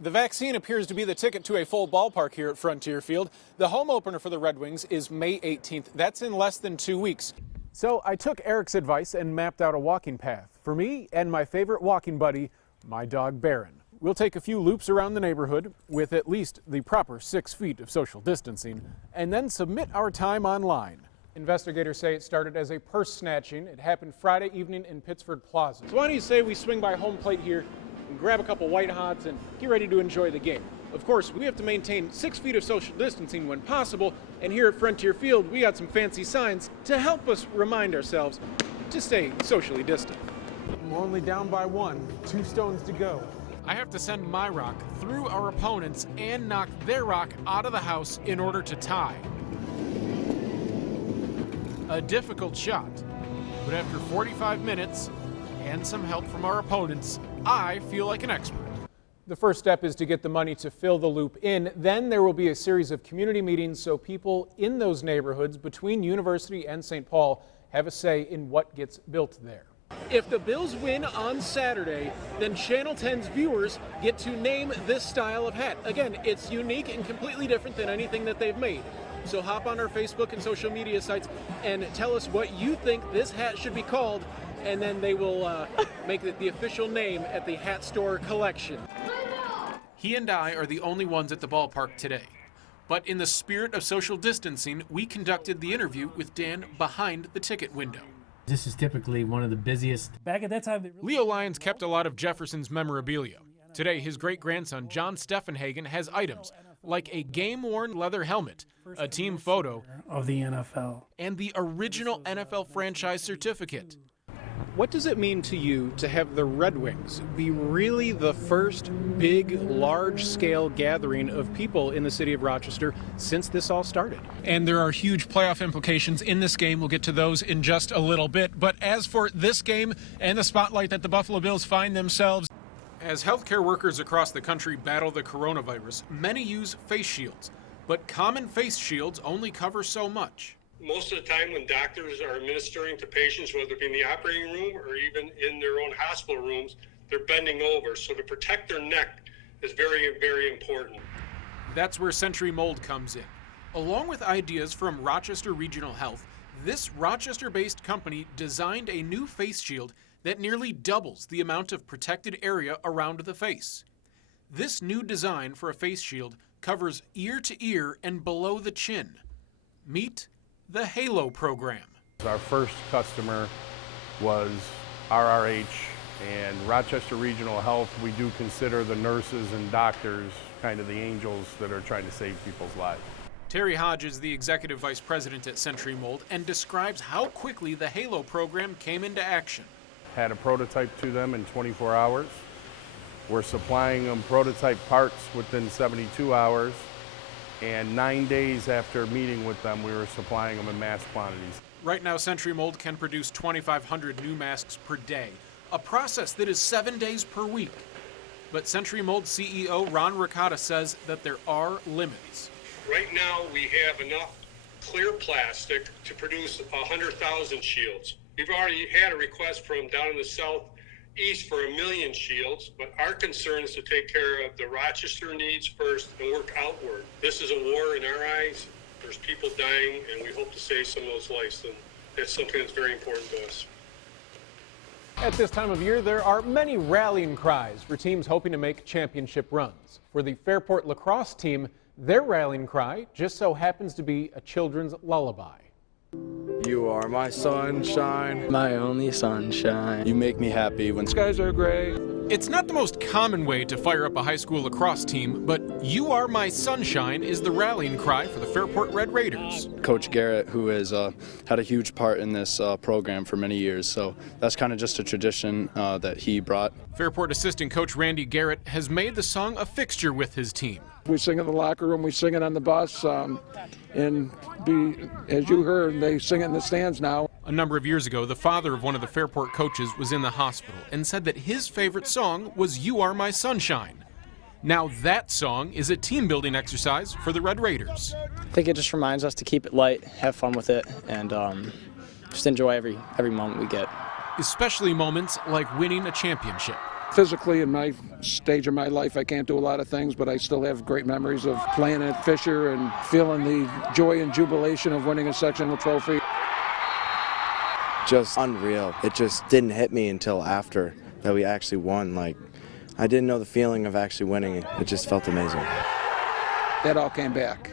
The vaccine appears to be the ticket to a full ballpark here at Frontier Field. The home opener for the Red Wings is May 18th. That's in less than 2 weeks. So I took Eric's advice and mapped out a walking path for me and my favorite walking buddy, my dog Baron. We'll take a few loops around the neighborhood with at least the proper 6 feet of social distancing and then submit our time online. Investigators say it started as a purse snatching. It happened Friday evening in Pittsford Plaza. So why don't you say we swing by home plate here and grab a couple White Hots and get ready to enjoy the game. Of course, we have to maintain 6 feet of social distancing when possible, and here at Frontier Field, we got some fancy signs to help us remind ourselves to stay socially distant. We're only down by 1, 2 stones to go. I have to send my rock through our opponents and knock their rock out of the house in order to tie. A difficult shot, but after 45 minutes and some help from our opponents, I feel like an expert. The first step is to get the money to fill the loop in. Then there will be a series of community meetings so people in those neighborhoods between University and St. Paul have a say in what gets built there. If the Bills win on Saturday, then Channel 10's viewers get to name this style of hat. Again, it's unique and completely different than anything that they've made. So hop on our Facebook and social media sites and tell us what you think this hat should be called, and then they will make it the official name at the Hat Store Collection. He and I are the only ones at the ballpark today. But in the spirit of social distancing, we conducted the interview with Dan behind the ticket window. This is typically one of the busiest. Back at that time, Leo Lyons kept a lot of Jefferson's memorabilia. Today, his great-grandson, John Steffenhagen, has items like a game-worn leather helmet, a team photo of the NFL, and the original NFL franchise certificate. What does it mean to you to have the Red Wings be really the first big, large-scale gathering of people in the city of Rochester since this all started? And there are huge playoff implications in this game. We'll get to those in just a little bit. But as for this game and the spotlight that the Buffalo Bills find themselves, as healthcare workers across the country battle the coronavirus, many use face shields. But common face shields only cover so much. Most of the time when doctors are administering to patients, whether it be in the operating room or even in their own hospital rooms, they're bending over. So to protect their neck is very, very important. That's where Century Mold comes in. Along with ideas from Rochester Regional Health, this Rochester-based company designed a new face shield that nearly doubles the amount of protected area around the face. This new design for a face shield covers ear to ear and below the chin. Meet the Halo program. Our first customer was RRH, and Rochester Regional Health, we do consider the nurses and doctors kind of the angels that are trying to save people's lives. Terry Hodge is the executive vice president at Century Mold and describes how quickly the Halo program came into action. Had a prototype to them in 24 hours. We're supplying them prototype parts within 72 hours. And 9 days after meeting with them, we were supplying them in mass quantities. Right now, Century Mold can produce 2,500 new masks per day, a process that is 7 days per week. But Century Mold CEO Ron Ricotta says that there are limits. Right now, we have enough clear plastic to produce 100,000 shields. We've already had a request from down in the southeast for 1 million shields, but our concern is to take care of the Rochester needs first and work outward. This is a war in our eyes. There's people dying, and we hope to save some of those lives, and that's something that's very important to us. At this time of year, there are many rallying cries for teams hoping to make championship runs. For the Fairport lacrosse team, their rallying cry just so happens to be a children's lullaby. You are my sunshine, my only sunshine. You make me happy when skies are gray. It's not the most common way to fire up a high school lacrosse team, but "You Are My Sunshine" is the rallying cry for the Fairport Red Raiders. Coach Garrett, who has had a huge part in this program for many years, so that's kind of just a tradition that he brought. Fairport assistant coach Randy Garrett has made the song a fixture with his team. We sing in the locker room, we sing it on the bus, and as you heard, they sing it in the stands now. A number of years ago, the father of one of the Fairport coaches was in the hospital and said that his favorite song was "You Are My Sunshine." Now that song is a team-building exercise for the Red Raiders. I think it just reminds us to keep it light, have fun with it, and just enjoy every moment we get. Especially moments like winning a championship. Physically, in my stage of my life, I can't do a lot of things, but I still have great memories of playing at Fisher and feeling the joy and jubilation of winning a sectional trophy. Just unreal. It just didn't hit me until after that we actually won. Like, I didn't know the feeling of actually winning. It just felt amazing. That all came back.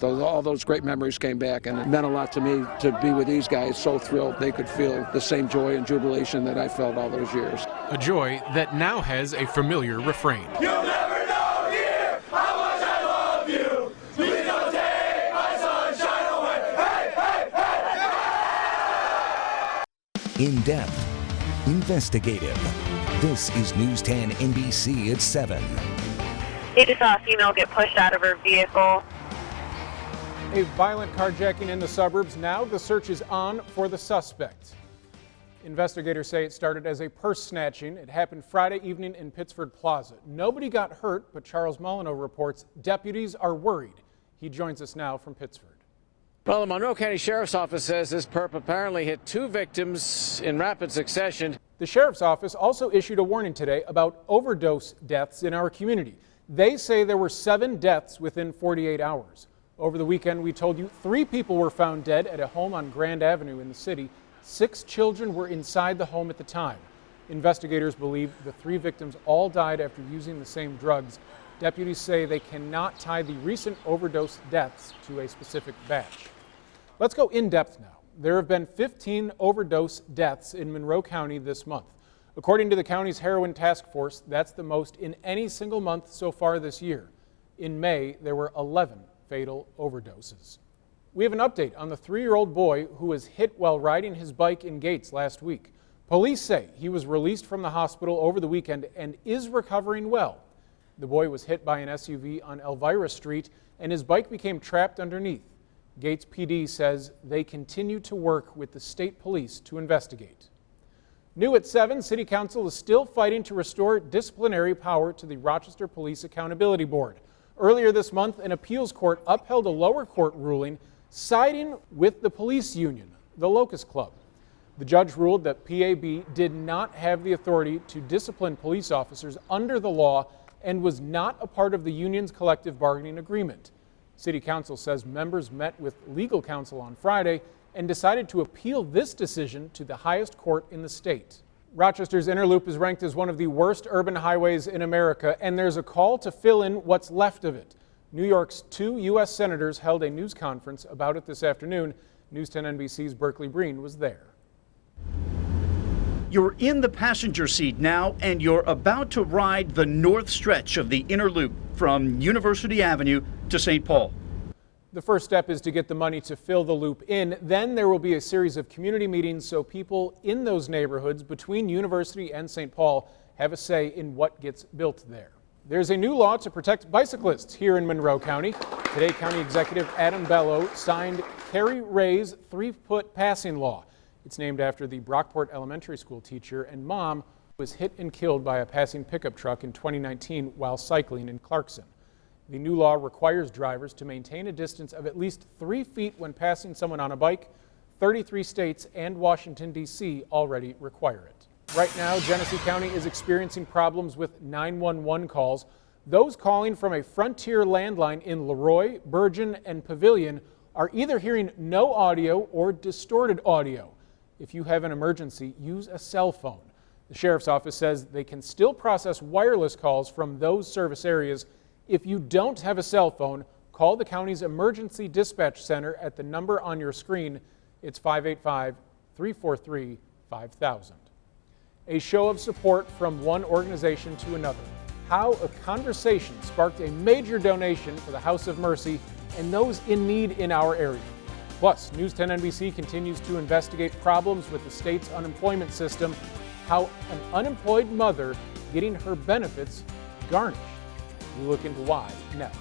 All those great memories came back, and it meant a lot to me to be with these guys, so thrilled they could feel the same joy and jubilation that I felt all those years. A joy that now has a familiar refrain. You'll never know here how much I love you. Please don't take my sunshine away. Hey, hey, hey! In depth, investigative. This is News 10 NBC at 7. They just saw a female get pushed out of her vehicle. A violent carjacking in the suburbs. Now the search is on for the suspect. Investigators say it started as a purse snatching. It happened Friday evening in Pittsford Plaza. Nobody got hurt, but Charles Molyneux reports deputies are worried. He joins us now from Pittsford. Well, the Monroe County Sheriff's Office says this perp apparently hit 2 victims in rapid succession. The Sheriff's Office also issued a warning today about overdose deaths in our community. They say there were 7 deaths within 48 hours. Over the weekend, we told you 3 people were found dead at a home on Grand Avenue in the city. 6 children were inside the home at the time. Investigators believe the 3 victims all died after using the same drugs. Deputies say they cannot tie the recent overdose deaths to a specific batch. Let's go in depth now. There have been 15 overdose deaths in Monroe County this month. According to the county's heroin task force, that's the most in any single month so far this year. In May, there were 11 fatal overdoses. We have an update on the 3-year-old boy who was hit while riding his bike in Gates last week. Police say he was released from the hospital over the weekend and is recovering well. The boy was hit by an SUV on Elvira Street and his bike became trapped underneath. Gates PD says they continue to work with the state police to investigate. New at 7, City Council is still fighting to restore disciplinary power to the Rochester Police Accountability Board. Earlier this month, an appeals court upheld a lower court ruling siding with the police union, the Locust Club. The judge ruled that PAB did not have the authority to discipline police officers under the law and was not a part of the union's collective bargaining agreement. City Council says members met with legal counsel on Friday and decided to appeal this decision to the highest court in the state. Rochester's Inner Loop is ranked as one of the worst urban highways in America, and there's a call to fill in what's left of it. New York's 2 U.S. senators held a news conference about it this afternoon. News 10 NBC's Berkeley Breen was there. You're in the passenger seat now, and you're about to ride the north stretch of the Inner Loop from University Avenue to St. Paul. The first step is to get the money to fill the loop in. Then there will be a series of community meetings so people in those neighborhoods between University and St. Paul have a say in what gets built there. There's a new law to protect bicyclists here in Monroe County. Today, County Executive Adam Bello signed Carrie Ray's 3-foot passing law. It's named after the Brockport Elementary School teacher and mom who was hit and killed by a passing pickup truck in 2019 while cycling in Clarkson. The new law requires drivers to maintain a distance of at least 3 feet when passing someone on a bike. 33 states and Washington, D.C. already require it. Right now, Genesee County is experiencing problems with 911 calls. Those calling from a Frontier landline in Leroy, Bergen, and Pavilion are either hearing no audio or distorted audio. If you have an emergency, use a cell phone. The Sheriff's Office says they can still process wireless calls from those service areas. If you don't have a cell phone, call the county's emergency dispatch center at the number on your screen. It's 585-343-5000. A show of support from one organization to another. How a conversation sparked a major donation for the House of Mercy and those in need in our area. Plus, News 10 NBC continues to investigate problems with the state's unemployment system, how an unemployed mother getting her benefits garnished. We look into why next.